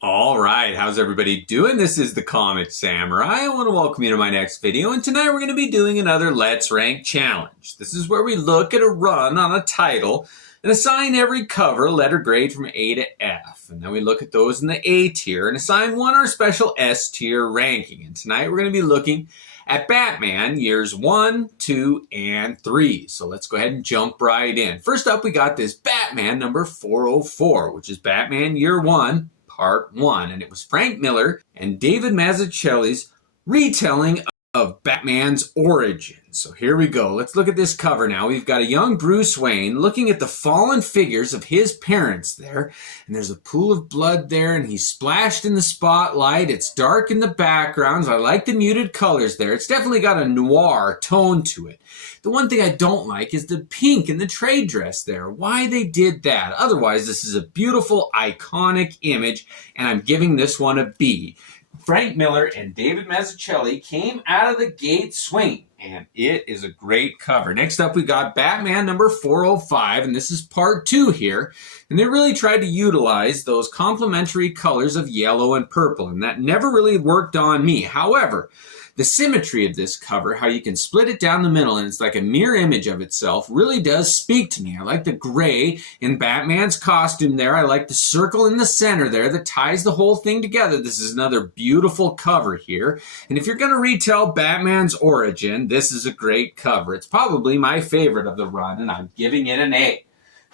All right, how's everybody doing? This is the Comic Samurai. I want to welcome you to my next video, and tonight we're going to be doing another Let's Rank challenge. This is where we look at a run on a title and assign every cover letter grade from A to F. And then we look at those in the A tier and assign one our special S tier ranking. And tonight we're going to be looking at Batman years 1, 2, and 3. So let's go ahead and jump right in. First up, we got this Batman number 404, which is Batman year 1. Part 1, and it was Frank Miller and David Mazzucchelli's retelling of Batman's origin. So here we go. Let's look at this cover now. We've got a young Bruce Wayne looking at the fallen figures of his parents there, and there's a pool of blood there, and he's splashed in the spotlight. It's dark in the backgrounds. I like the muted colors there. It's definitely got a noir tone to it. The one thing I don't like is the pink in the trade dress there. Why they did that. Otherwise, this is a beautiful, iconic image, and I'm giving this one a B. Frank Miller and David Mazzucchelli came out of the gate swinging, and it is a great cover. Next up, we got Batman number 405, and this is part 2 here. And they really tried to utilize those complementary colors of yellow and purple, and that never really worked on me. However, the symmetry of this cover, how you can split it down the middle and it's like a mirror image of itself, really does speak to me. I like the gray in Batman's costume there. I like the circle in the center there that ties the whole thing together. This is another beautiful cover here. And if you're going to retell Batman's origin, this is a great cover. It's probably my favorite of the run, and I'm giving it an A.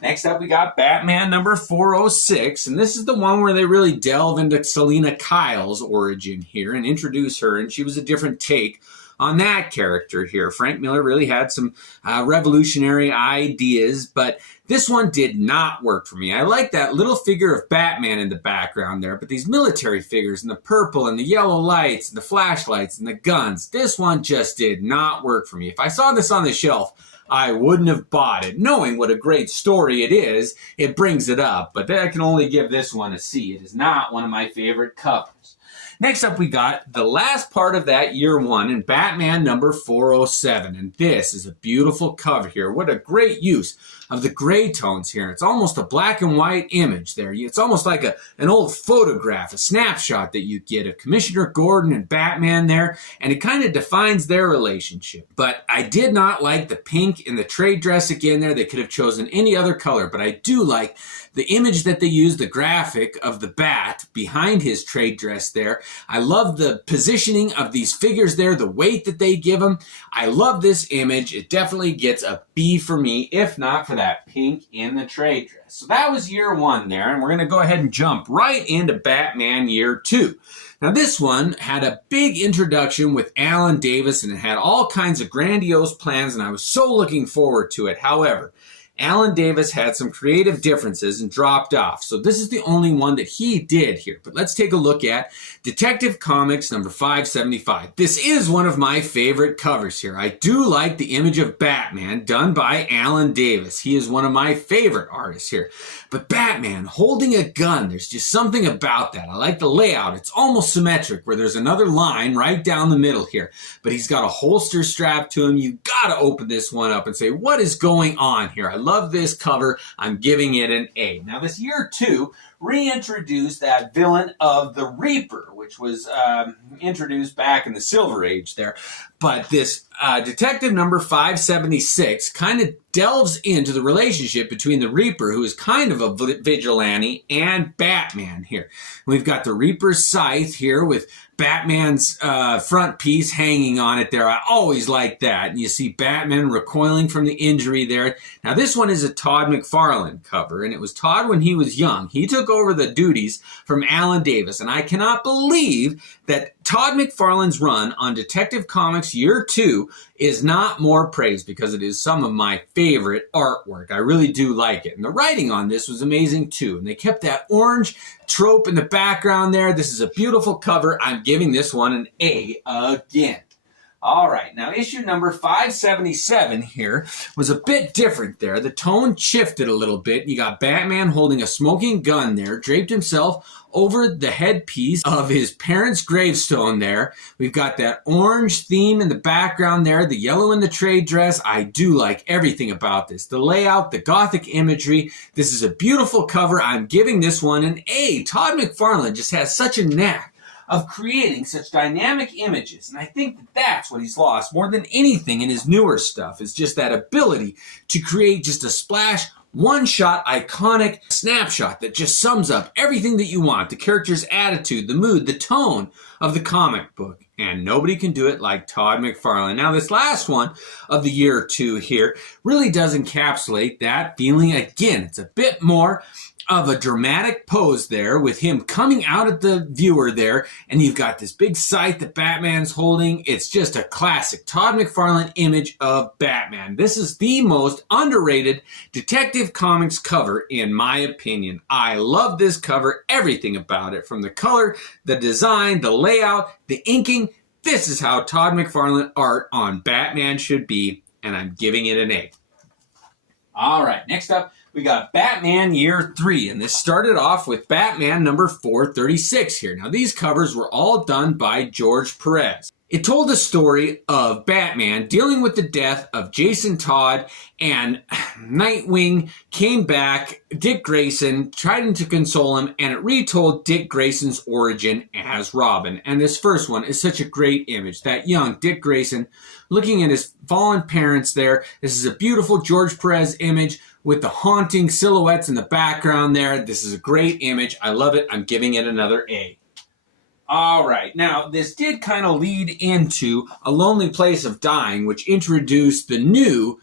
Next up, we got Batman number 406, and this is the one where they really delve into Selina Kyle's origin here and introduce her, and she was a different take on that character here. Frank Miller really had some revolutionary ideas, but this one did not work for me. I like that little figure of Batman in the background there, but these military figures and the purple and the yellow lights and the flashlights and the guns, this one just did not work for me. If I saw this on the shelf, I wouldn't have bought it. Knowing what a great story it is, it brings it up. But I can only give this one a C. It is not one of my favorite covers. Next up, we got the last part of that year 1 in Batman number 407. And this is a beautiful cover here. What a great use of the gray tones here. It's almost a black and white image there. It's almost like an old photograph, a snapshot that you get of Commissioner Gordon and Batman there. And it kind of defines their relationship. But I did not like the pink in the trade dress again there. They could have chosen any other color. But I do like the image that they used, the graphic of the bat behind his trade dress there. I love the positioning of these figures there, the weight that they give them. I love this image. It definitely gets a B for me, if not for that pink in the trade dress. So that was year 1 there, and we're going to go ahead and jump right into Batman year 2. Now this one had a big introduction with Alan Davis, and it had all kinds of grandiose plans, and I was so looking forward to it. However, Alan Davis had some creative differences and dropped off. So this is the only one that he did here. But let's take a look at Detective Comics number 575. This is one of my favorite covers here. I do like the image of Batman done by Alan Davis. He is one of my favorite artists here. But Batman holding a gun, there's just something about that. I like the layout. It's almost symmetric where there's another line right down the middle here. But he's got a holster strapped to him. You've got to open this one up and say, what is going on here? I love this cover. I'm giving it an A. Now this year 2 reintroduced that villain of the Reaper, which was introduced back in the Silver Age there. But this Detective number 576 kind of delves into the relationship between the Reaper, who is kind of a vigilante, and Batman here. We've got the Reaper's scythe here with Batman's front piece hanging on it there. I always like that. And you see Batman recoiling from the injury there. Now this one is a Todd McFarlane cover, and it was Todd when he was young. He took over the duties from Alan Davis, and I cannot believe that Todd McFarlane's run on Detective Comics year 2 is not more praised, because it is some of my favorite artwork. I really do like it. And the writing on this was amazing too. And they kept that orange trope in the background there. This is a beautiful cover. I'm giving this one an A again. All right, now issue number 577 here was a bit different there. The tone shifted a little bit. You got Batman holding a smoking gun there, draped himself over the headpiece of his parents' gravestone there. We've got that orange theme in the background there, the yellow in the trade dress. I do like everything about this. The layout, the gothic imagery. This is a beautiful cover. I'm giving this one an A. Todd McFarlane just has such a knack of creating such dynamic images. And I think that that's what he's lost more than anything in his newer stuff, is just that ability to create just a splash, one-shot, iconic snapshot that just sums up everything that you want, the character's attitude, the mood, the tone of the comic book. And nobody can do it like Todd McFarlane. Now, this last one of the year or two here really does encapsulate that feeling. Again, it's a bit more of a dramatic pose there with him coming out at the viewer there, and you've got this big scythe that Batman's holding. It's just a classic Todd McFarlane image of Batman. This is the most underrated Detective Comics cover in my opinion. I love this cover, everything about it, from the color, the design, the layout, the inking. This is how Todd McFarlane art on Batman should be, and I'm giving it an A. All right, next up, we got Batman Year 3, and this started off with Batman number 436 here. Now, these covers were all done by George Perez. It told the story of Batman dealing with the death of Jason Todd, and Nightwing came back, Dick Grayson tried to console him, and it retold Dick Grayson's origin as Robin. And this first one is such a great image. That young Dick Grayson looking at his fallen parents there. This is a beautiful George Perez image with the haunting silhouettes in the background there. This is a great image. I love it. I'm giving it another A. All right, now this did kind of lead into A Lonely Place of Dying, which introduced the new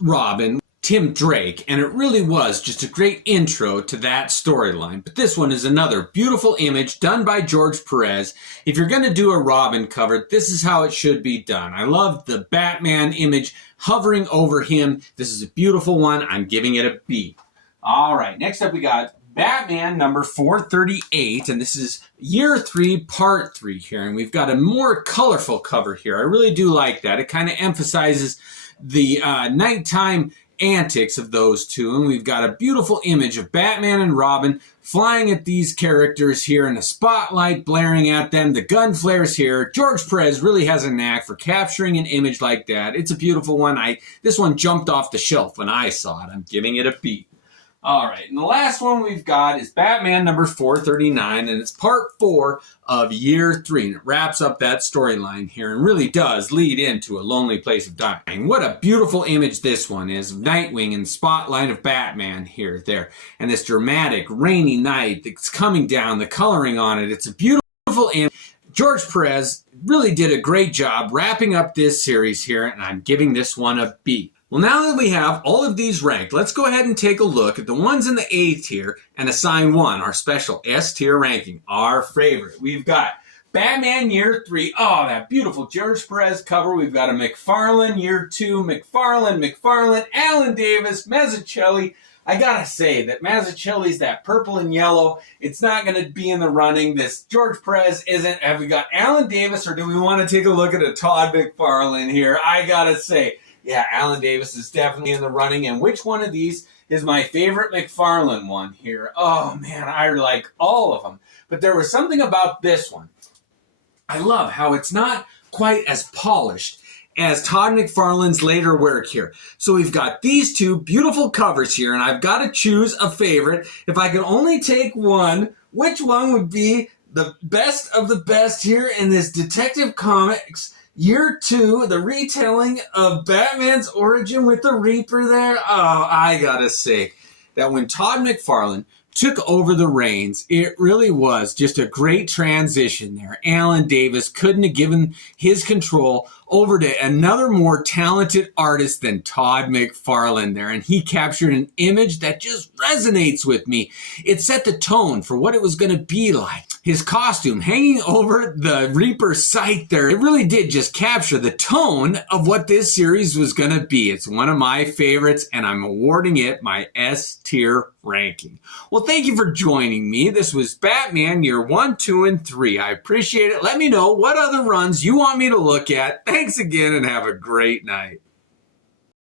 Robin, Tim Drake, and it really was just a great intro to that storyline. But this one is another beautiful image done by George Perez. If you're going to do a Robin cover, this is how it should be done. I love the Batman image hovering over him. This is a beautiful one. I'm giving it a B. All right, next up we got Batman number 438, and this is Year 3, Part 3 here, and we've got a more colorful cover here. I really do like that. It kind of emphasizes the nighttime antics of those two, and we've got a beautiful image of Batman and Robin flying at these characters here, and the spotlight blaring at them, the gun flares here. George Perez really has a knack for capturing an image like that. It's a beautiful one. This one jumped off the shelf when I saw it. I'm giving it a B. All right, and the last one we've got is Batman number 439, and it's part 4 of Year 3, and it wraps up that storyline here and really does lead into A Lonely Place of Dying. What a beautiful image this one is of Nightwing and spotlight of Batman here, there, and this dramatic rainy night that's coming down, the coloring on it. It's a beautiful image. George Perez really did a great job wrapping up this series here, and I'm giving this one a B. Well, now that we have all of these ranked, let's go ahead and take a look at the ones in the A tier and assign one, our special S tier ranking, our favorite. We've got Batman Year 3. Oh, that beautiful George Perez cover. We've got a McFarlane Year 2, McFarlane, Alan Davis, Mazzucchelli. I gotta say that Mazzucchelli's that purple and yellow. It's not gonna be in the running. This George Perez isn't. Have we got Alan Davis, or do we want to take a look at a Todd McFarlane here? I gotta say, yeah, Alan Davis is definitely in the running. And which one of these is my favorite McFarlane one here? Oh, man, I like all of them. But there was something about this one. I love how it's not quite as polished as Todd McFarlane's later work here. So we've got these two beautiful covers here, and I've got to choose a favorite. If I could only take one, which one would be the best of the best here in this Detective Comics Year 2, the retelling of Batman's origin with the Reaper there? Oh, I gotta say that when Todd McFarlane took over the reins, it really was just a great transition there. Alan Davis couldn't have given his control over to another more talented artist than Todd McFarlane there, and he captured an image that just resonates with me. It set the tone for what it was going to be like. His costume hanging over the Reaper sight there, it really did just capture the tone of what this series was going to be. It's one of my favorites, and I'm awarding it my S-tier ranking. Well, thank you for joining me. This was Batman Year 1, 2, and 3. I appreciate it. Let me know what other runs you want me to look at. Thanks again, and have a great night.